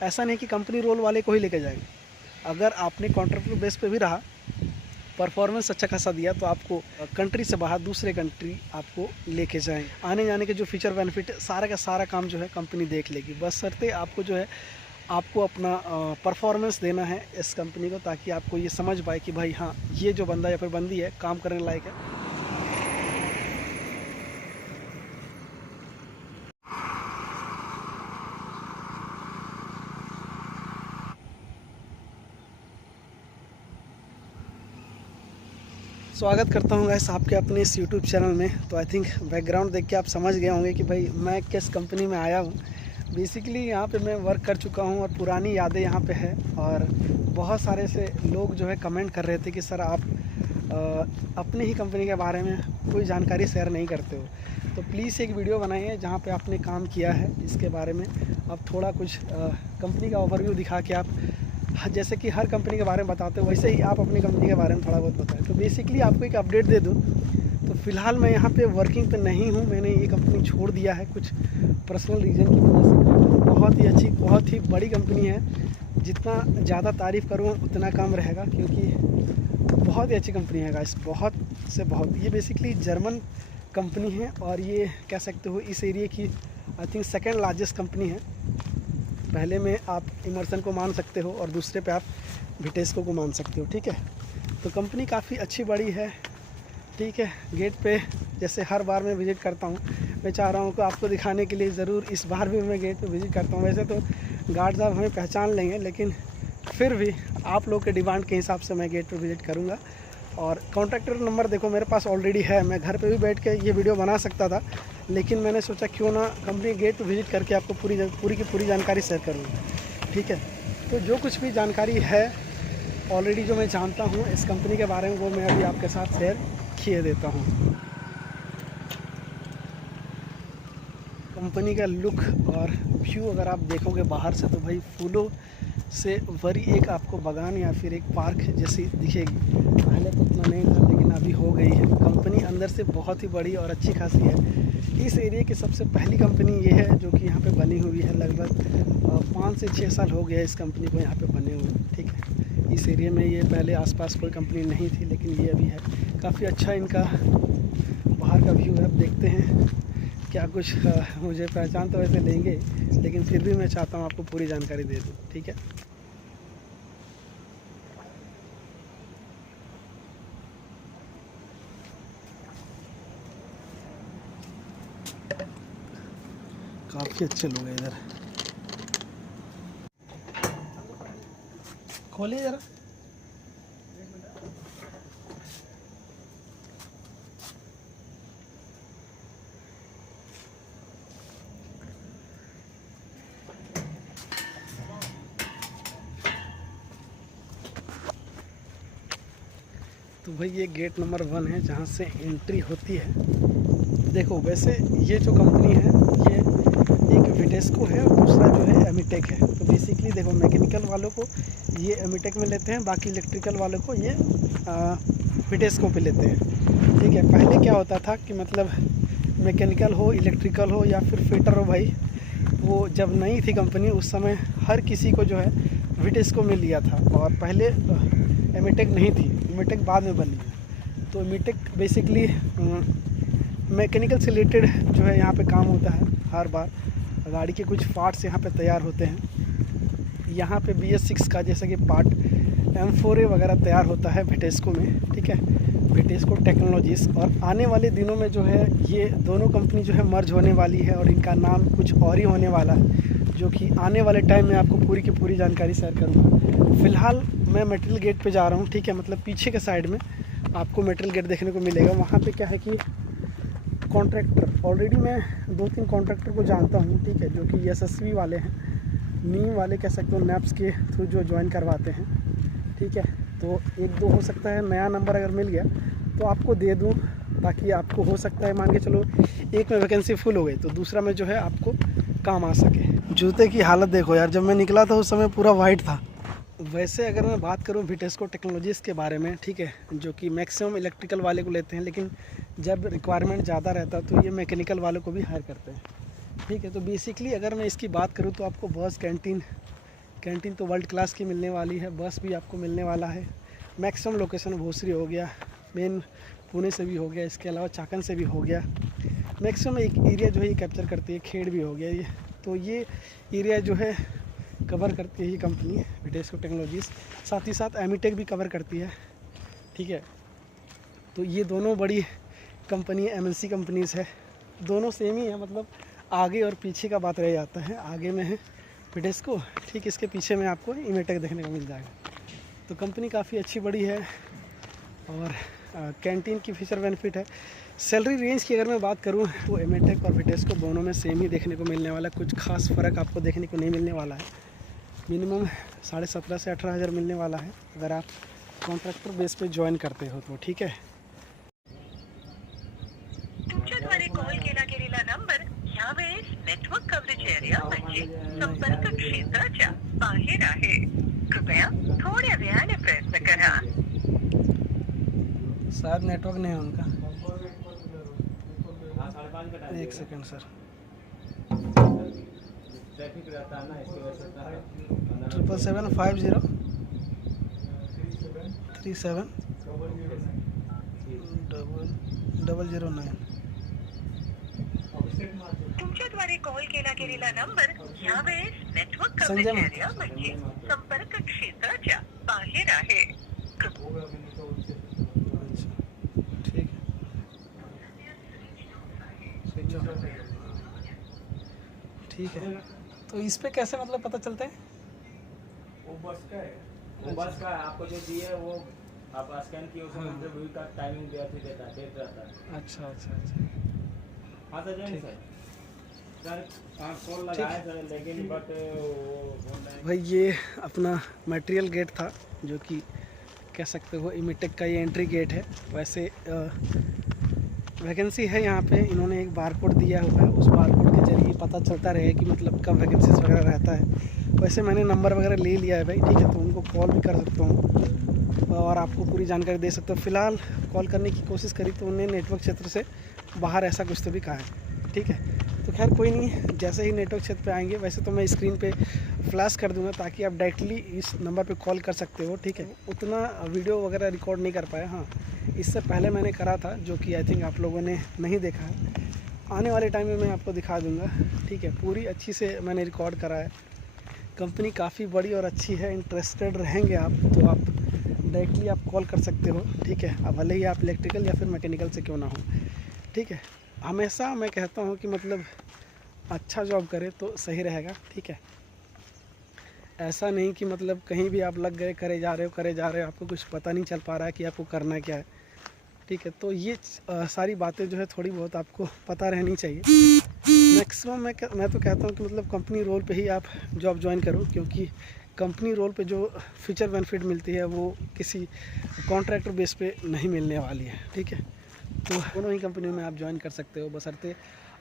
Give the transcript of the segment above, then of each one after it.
ऐसा नहीं कि कंपनी रोल वाले को ही लेके जाएगी। अगर आपने कॉन्ट्रैक्टर बेस पे भी रहा, परफॉर्मेंस अच्छा खासा दिया, तो आपको कंट्री से बाहर दूसरे कंट्री आपको लेके जाएंगे। आने जाने के जो फीचर बेनिफिट, सारा का सारा काम जो है कंपनी देख लेगी। बस शर्ते आपको जो है आपको अपना परफॉर्मेंस देना है इस कंपनी को, ताकि आपको ये समझ पाए कि भाई हाँ, ये जो बंदा या फिर बंदी है काम करने लायक है। स्वागत करता हूँ गाइस आपके अपने इस यूट्यूब चैनल में। तो आई थिंक बैकग्राउंड देख के आप समझ गए होंगे कि भाई मैं किस कंपनी में आया हूँ। बेसिकली यहाँ पे मैं वर्क कर चुका हूँ और पुरानी यादें यहाँ पे है। और बहुत सारे से लोग जो है कमेंट कर रहे थे कि सर आप अपनी ही कंपनी के बारे में कोई जानकारी शेयर नहीं करते हो, तो प्लीज़ एक वीडियो बनाइए जहाँ पे आपने काम किया है इसके बारे में। आप थोड़ा कुछ कंपनी का ओवरव्यू दिखा के, आप जैसे कि हर कंपनी के बारे में बताते हो वैसे ही आप अपनी कंपनी के बारे में थोड़ा बहुत बताएं। तो बेसिकली आपको एक अपडेट दे दूं, तो फ़िलहाल मैं यहाँ पे वर्किंग पे नहीं हूँ। मैंने ये कंपनी छोड़ दिया है कुछ पर्सनल रीज़न की वजह से। बहुत ही अच्छी, बहुत ही बड़ी कंपनी है। जितना ज़्यादा तारीफ़ करूँ उतना कम रहेगा, क्योंकि बहुत ही अच्छी कंपनी है गाइस, बहुत से बहुत। ये बेसिकली जर्मन कंपनी है और ये कह सकते हो इस एरिया की I think second largest company है। पहले में आप इमर्सन को मान सकते हो और दूसरे पे आप विटेस्को को मान सकते हो। ठीक है, तो कंपनी काफ़ी अच्छी बड़ी है। ठीक है, गेट पे जैसे हर बार मैं विज़िट करता हूँ, मैं चाह रहा हूँ कि आपको दिखाने के लिए ज़रूर इस बार भी मैं गेट पे विज़िट करता हूँ। वैसे तो गार्ड साहब हमें पहचान लेंगे, लेकिन फिर भी आप लोग के डिमांड के हिसाब से मैं गेट पर विज़िट करूँगा। और कॉन्ट्रैक्टर नंबर देखो मेरे पास ऑलरेडी है। मैं घर पे भी बैठ के ये वीडियो बना सकता था, लेकिन मैंने सोचा क्यों ना कंपनी गेट पे विज़िट करके आपको पूरी की पूरी जानकारी शेयर करूँ। ठीक है, तो जो कुछ भी जानकारी है ऑलरेडी जो मैं जानता हूँ इस कंपनी के बारे में, वो मैं अभी आपके साथ शेयर किए देता हूँ। कंपनी का लुक और व्यू अगर आप देखोगे बाहर से, तो भाई फूलों से भरी एक आपको बागान या फिर एक पार्क जैसी दिखेगी। पहले तो इतना नहीं था, लेकिन अभी हो गई है। कंपनी अंदर से बहुत ही बड़ी और अच्छी खासी है। इस एरिया की सबसे पहली कंपनी ये है जो कि यहाँ पे बनी हुई है। लगभग 5 से 6 साल हो गया इस कंपनी को यहाँ पे बने हुए। ठीक है, इस एरिया में ये पहले आसपास कोई कंपनी नहीं थी, लेकिन ये अभी है। काफ़ी अच्छा इनका बाहर का व्यू है। अब देखते हैं क्या कुछ मुझे पहचान तो वैसे लेंगे, लेकिन फिर भी मैं चाहता हूँ आपको पूरी जानकारी दे दूँ। ठीक है, काफ़ी अच्छे लोग हैं इधर। खोलिए ज़रा। तो भाई ये गेट नंबर 1 है जहाँ से एंट्री होती है। देखो वैसे ये जो कंपनी है ये एक विटेस्को है और दूसरा जो है एमिटेक है। तो बेसिकली देखो मैकेनिकल वालों को ये एमिटेक में लेते हैं, बाकी इलेक्ट्रिकल वालों को ये विटेस्को पे लेते हैं। ठीक है, पहले क्या होता था कि मतलब मैकेनिकल हो, इलेक्ट्रिकल हो या फिर फिटर हो, भाई वो जब नई थी कंपनी उस समय हर किसी को जो है विटेस्को में लिया था। और पहले एमिटेक नहीं थी, एमिटेक बाद में बनी है। तो एमिटेक बेसिकली मैकेनिकल से रिलेटेड जो है यहाँ पे काम होता है। हर बार गाड़ी के कुछ पार्ट्स यहाँ पे तैयार होते हैं। यहाँ पे BS6 का जैसे कि पार्ट M4A वगैरह तैयार होता है विटेस्को में। ठीक है, विटेस्को टेक्नोलॉजीज़। और आने वाले दिनों में जो है ये दोनों कंपनी जो है मर्ज होने वाली है और इनका नाम कुछ और ही होने वाला है, जो कि आने वाले टाइम में आपको पूरी की पूरी जानकारी शेयर करूँगा। फ़िलहाल मैं मटेरियल गेट पे जा रहा हूँ। ठीक है, मतलब पीछे के साइड में आपको मटेरियल गेट देखने को मिलेगा। वहाँ पे क्या है कि कॉन्ट्रैक्टर, ऑलरेडी मैं 2-3 कॉन्ट्रैक्टर को जानता हूँ। ठीक है, जो कि SSV वाले हैं, नीम वाले कह सकते हो, नैप्स के थ्रू जो ज्वाइन करवाते हैं। ठीक है, तो 1-2 हो सकता है नया नंबर अगर मिल गया तो आपको दे दूँ, ताकि आपको हो सकता है मान के चलो एक में वैकेंसी फुल हो गई तो दूसरा में जो है आपको काम आ सके। जूते की हालत देखो यार, जब मैं निकला था उस समय पूरा वाइट था। वैसे अगर मैं बात करूं विटेस्को टेक्नोलॉजीज़ के बारे में, ठीक है, जो कि मैक्सिमम इलेक्ट्रिकल वाले को लेते हैं, लेकिन जब रिक्वायरमेंट ज़्यादा रहता है तो ये मैकेनिकल वालों को भी हायर करते हैं। ठीक है, तो बेसिकली अगर मैं इसकी बात करूं तो आपको बस कैंटीन कैंटीन तो वर्ल्ड क्लास की मिलने वाली है, बस भी आपको मिलने वाला है। मैक्सिमम लोकेशन भोसरी हो गया, मेन पुणे से भी हो गया, इसके अलावा चाकन से भी हो गया। मैक्सिमम एक एरिया जो है ये कैप्चर करती है, खेड़ भी हो गया ये। तो ये एरिया जो है कवर करती है ये कंपनी विटेस्को टेक्नोलॉजीज़, साथ ही साथ एमिटेक भी कवर करती है, ठीक है। तो ये दोनों बड़ी कंपनी एमएनसी कंपनीज़ है, दोनों सेम ही है, मतलब आगे और पीछे का बात रह जाता है। आगे में है विटेस्को, ठीक इसके पीछे में आपको एमिटेक देखने को मिल जाएगा। तो कंपनी काफ़ी अच्छी बड़ी है और कैंटीन की फीचर बेनिफिट है। सैलरी रेंज की अगर मैं बात करूं तो एमिटेक और विटेस्को दोनों में सेम ही देखने को मिलने वाला है, कुछ खास फ़र्क आपको देखने को नहीं मिलने वाला है। मिनिमम 17,500 से 18,000 मिलने वाला है अगर आप कॉन्ट्रैक्टर बेस पे ज्वाइन करते हो तो, ठीक है। तुमच्याद्वारे कॉल केला गेलेला नंबर यावेळेस नेटवर्क कव्हरेज एरिया म्हणजे संपर्क क्षेत्राच्या बाहेर आहे, कृपया थोड्या वेळाने प्रयत्न करा। शायद नेटवर्क नहीं है उनका, एक सेकंड सर। 77750 37 009। तुमच्याद्वारे कॉल केला गेलेला नंबर यावेळेस नेटवर्क कव्हरेज एरिया म्हणजे संपर्क क्षेत्राच्या बाहेर आहे। ठीक है, ठीक है। तो इस पे कैसे मतलब पता चलता है? वो बस का है, वो बस का आपको जो दिया है वो आप स्कैन किए उसमें इंटरव्यू का टाइमिंग डेट रहता है। अच्छा अच्छा अच्छा, हाँ सर जय सर। सर आप कॉल लगाए सर लेकिन बट भाई ये अपना मटेरियल गेट था जो कि कह सकते हो एमिटेक का ये एंट्री गेट है। वैसे वैकेंसी है यहाँ पे, इन्होंने एक बारकोड दिया हुआ है, उस बारकोड के जरिए पता चलता रहे कि मतलब कब वैकेंसीज वगैरह रहता है। वैसे मैंने नंबर वगैरह ले लिया है भाई, ठीक है, तो उनको कॉल भी कर सकता हूँ और आपको पूरी जानकारी दे सकता हूँ। फ़िलहाल कॉल करने की कोशिश करी तो उन्हें नेटवर्क क्षेत्र से बाहर ऐसा कुछ तो भी कहा है, ठीक है। तो खैर कोई नहीं, जैसे ही नेटवर्क क्षेत्र पे आएंगे वैसे तो मैं स्क्रीन पे फ्लैश कर दूंगा ताकि आप डायरेक्टली इस नंबर पे कॉल कर सकते हो, ठीक है। उतना वीडियो वगैरह रिकॉर्ड नहीं कर पाया, हाँ इससे पहले मैंने करा था जो कि आई थिंक आप लोगों ने नहीं देखा है। आने वाले टाइम में मैं आपको दिखा दूंगा, ठीक है। पूरी अच्छी से मैंने रिकॉर्ड करा है। कंपनी काफ़ी बड़ी और अच्छी है, इंटरेस्टेड रहेंगे आप तो आप डायरेक्टली आप कॉल कर सकते हो, ठीक है। अब भले ही आप इलेक्ट्रिकल या फिर मैकेनिकल से क्यों ना हो, ठीक है। हमेशा मैं कहता हूँ कि मतलब अच्छा जॉब करे तो सही रहेगा, ठीक है। ऐसा नहीं कि मतलब कहीं भी आप लग गए करे जा रहे हो आपको कुछ पता नहीं चल पा रहा है कि आपको करना क्या है, ठीक है। तो ये सारी बातें जो है थोड़ी बहुत आपको पता रहनी चाहिए। मैक्सिमम मैं तो कहता हूँ कि मतलब कंपनी रोल पे ही आप जॉब ज्वाइन करो, क्योंकि कंपनी रोल पे जो फीचर बेनिफिट मिलती है वो किसी कॉन्ट्रैक्टर बेस पे नहीं मिलने वाली है, ठीक है। तो दोनों ही कंपनियों में आप ज्वाइन कर सकते हो, बशर्ते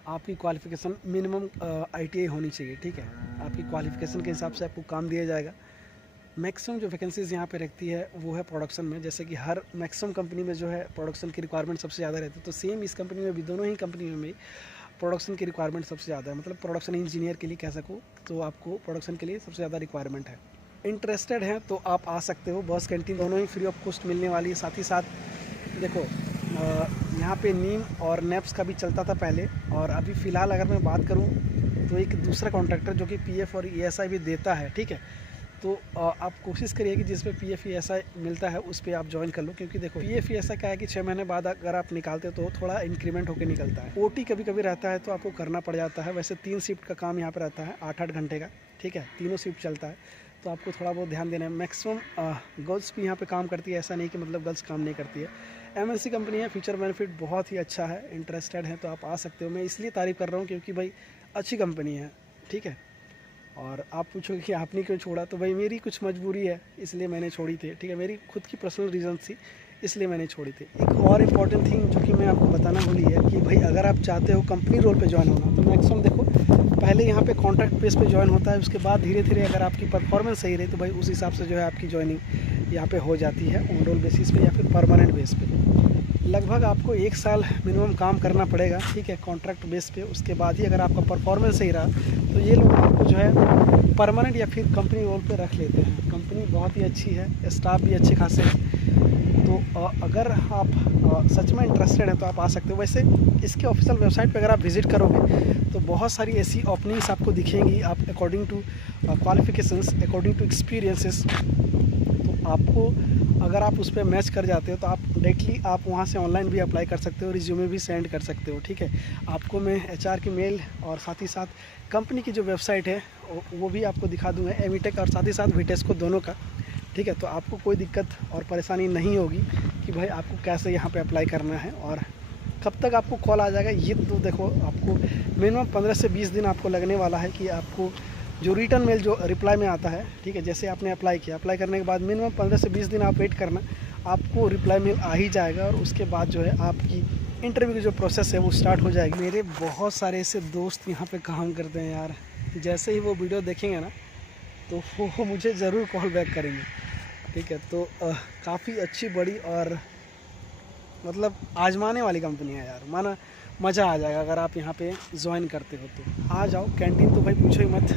आपकी क्वालिफ़िकेशन मिनिमम ITI होनी चाहिए, ठीक है। आपकी क्वालिफ़िकेशन के हिसाब से आपको काम दिया जाएगा। मैक्सिमम जो वैकेंसीज़ यहाँ पे रखती है वो है प्रोडक्शन में, जैसे कि हर मैक्सिमम कंपनी में जो है प्रोडक्शन की रिक्वायरमेंट सबसे ज़्यादा रहती है। तो सेम इस कंपनी में भी, दोनों ही कंपनियों में प्रोडक्शन की रिक्वायरमेंट सबसे ज़्यादा है। मतलब प्रोडक्शन इंजीनियर के लिए कह सकूँ तो आपको प्रोडक्शन के लिए सबसे ज़्यादा रिक्वायरमेंट है। इंटरेस्टेड हैं तो आप आ सकते हो। बस कैंटीन दोनों ही फ्री ऑफ कॉस्ट मिलने वाली है। साथ ही साथ देखो यहाँ पे नीम और नेप्स का भी चलता था पहले, और अभी फ़िलहाल अगर मैं बात करूँ तो एक दूसरा कॉन्ट्रैक्टर जो कि PF और ESI भी देता है, ठीक है। तो आप कोशिश करिए कि जिस पे PF ESI मिलता है उस पर आप ज्वाइन कर लो, क्योंकि देखो PF ESI क्या है कि 6 महीने बाद अगर आप निकालते हो तो थोड़ा इंक्रीमेंट होकर निकलता है। OT कभी कभी रहता है तो आपको करना पड़ जाता है। वैसे 3 शिफ्ट का काम यहाँ पर रहता है, 8-8 घंटे का, ठीक है, तीनों शिफ्ट चलता है, तो आपको थोड़ा बहुत ध्यान देना है। मैक्सिमम गर्ल्स भी यहाँ पे काम करती है, ऐसा नहीं कि मतलब गर्ल्स काम नहीं करती है। MNC कंपनी है, फीचर बेनिफिट बहुत ही अच्छा है। इंटरेस्टेड है तो आप आ सकते हो। मैं इसलिए तारीफ़ कर रहा हूँ क्योंकि भाई अच्छी कंपनी है, ठीक है। और आप पूछोगे कि आपने क्यों छोड़ा, तो भाई मेरी कुछ मजबूरी है इसलिए मैंने छोड़ी थी, ठीक है। मेरी खुद की पर्सनल रीज़न थी इसलिए मैंने छोड़ी थी। एक और इम्पॉर्टेंट थिंग जो कि मैं आपको बताना भूली है कि भाई अगर आप चाहते हो कंपनी रोल पे ज्वाइन होना तो मैक्सिमम देखो पहले यहाँ पे कॉन्ट्रैक्ट बेस पे ज्वाइन होता है, उसके बाद धीरे धीरे अगर आपकी परफॉर्मेंस सही रही तो भाई उस हिसाब से जो है आपकी ज्वाइनिंग यहाँ पे हो जाती है ऑन रोल बेसिस पे या फिर परमानेंट बेस पे। लगभग आपको 1 साल मिनिमम काम करना पड़ेगा, ठीक है, कॉन्ट्रैक्ट बेस पे। उसके बाद ही अगर आपका परफॉर्मेंस सही रहा तो ये लोग आपको जो है परमानेंट या फिर कंपनी रोल पे रख लेते हैं। कंपनी बहुत ही अच्छी है, स्टाफ भी अच्छे खासे हैं। तो अगर आप सच में इंटरेस्टेड हैं तो आप आ सकते हो। वैसे इसके ऑफिशियल वेबसाइट पे अगर आप विज़िट करोगे तो बहुत सारी ऐसी ओपनिंग्स आपको दिखेंगी। आप according to qualifications, according to experiences, तो आपको अगर आप उस पर मैच कर जाते हो तो आप डायरेक्टली आप वहाँ से ऑनलाइन भी अप्लाई कर सकते हो, रिज्यूमे भी सेंड कर सकते हो, ठीक है। आपको मैं HR की मेल और साथ ही साथ कंपनी की जो वेबसाइट है वो भी आपको दिखा दूँगा, एमिटेक और साथ ही साथ विटेस्को दोनों का, ठीक है। तो आपको कोई दिक्कत और परेशानी नहीं होगी कि भाई आपको कैसे यहाँ पे अप्लाई करना है और कब तक आपको कॉल आ जाएगा। ये तो देखो आपको मिनिमम 15 से 20 दिन आपको लगने वाला है कि आपको जो रिटर्न मेल जो रिप्लाई में आता है, ठीक है, जैसे आपने अप्लाई किया, अप्लाई करने के बाद मिनिमम 15 से 20 दिन आप वेट करना, आपको रिप्लाई मेल आ ही जाएगा और उसके बाद जो है आपकी इंटरव्यू की जो प्रोसेस है वो स्टार्ट हो जाएगी। मेरे बहुत सारे ऐसे दोस्त यहाँ पे काम करते हैं यार, जैसे ही वो वीडियो देखेंगे ना तो वो मुझे ज़रूर कॉल बैक करेंगे, ठीक है। तो काफ़ी अच्छी, बड़ी और मतलब आजमाने वाली कंपनी है यार, माना मज़ा आ जाएगा अगर आप यहाँ पे ज्वाइन करते हो तो। आ जाओ। कैंटीन तो भाई पूछो ही मत,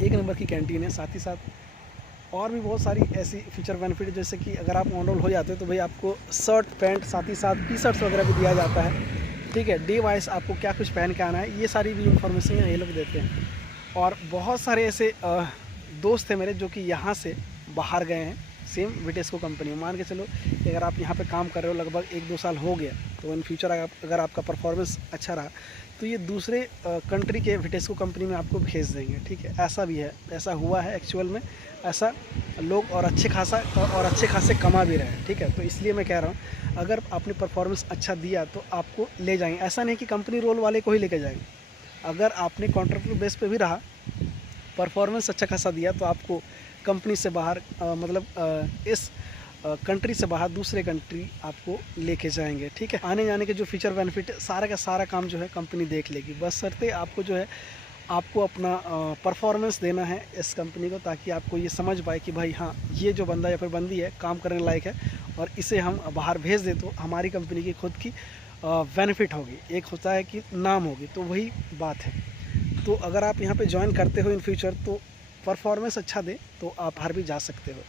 1 नंबर की कैंटीन है। साथ ही साथ और भी बहुत सारी ऐसी फीचर बेनिफिट, जैसे कि अगर आप ऑन रोल हो जाते हो तो भाई आपको शर्ट पैंट, साथ ही साथ टी-शर्ट्स वगैरह भी दिया जाता है, ठीक है। डे वाइज आपको क्या कुछ पहन के आना है, ये सारी भी इंफॉर्मेशन ये लोग देते हैं। और बहुत सारे ऐसे दोस्त हैं मेरे जो कि यहाँ से बाहर गए हैं सेम विटेस्को कंपनी में। मान के चलो कि अगर आप यहाँ पे काम कर रहे हो लगभग 1-2 साल हो गया, तो इन फ्यूचर अगर आपका परफॉर्मेंस अच्छा रहा तो ये दूसरे कंट्री के विटेस्को कंपनी में आपको भेज देंगे, ठीक है। ऐसा भी है, ऐसा हुआ है एक्चुअल में, ऐसा लोग और अच्छे खासे कमा भी रहे हैं, ठीक है। तो इसलिए मैं कह रहा हूँ अगर आपने परफॉर्मेंस अच्छा दिया तो आपको ले जाएंगे। ऐसा नहीं कि कंपनी रोल वाले को ही लेके जाएंगे, अगर आपने कॉन्ट्रैक्ट बेस पे भी रहा, परफॉर्मेंस अच्छा खासा दिया तो आपको कंपनी से बाहर इस कंट्री से बाहर दूसरे कंट्री आपको लेके जाएंगे, ठीक है। आने जाने के जो फीचर बेनिफिट, सारा का सारा काम जो है कंपनी देख लेगी। बस शर्ते आपको जो है आपको अपना परफॉर्मेंस देना है इस कंपनी को, ताकि आपको ये समझ पाए कि भाई हाँ, ये जो बंदा या फिर बंदी है काम करने लायक है और इसे हम बाहर भेज दें तो हमारी कंपनी की खुद की बेनिफिट होगी। एक होता है कि नाम होगी, तो वही बात है। तो अगर आप यहाँ पे ज्वाइन करते हो इन फ्यूचर तो परफॉर्मेंस अच्छा दे तो आप बाहर भी जा सकते हो।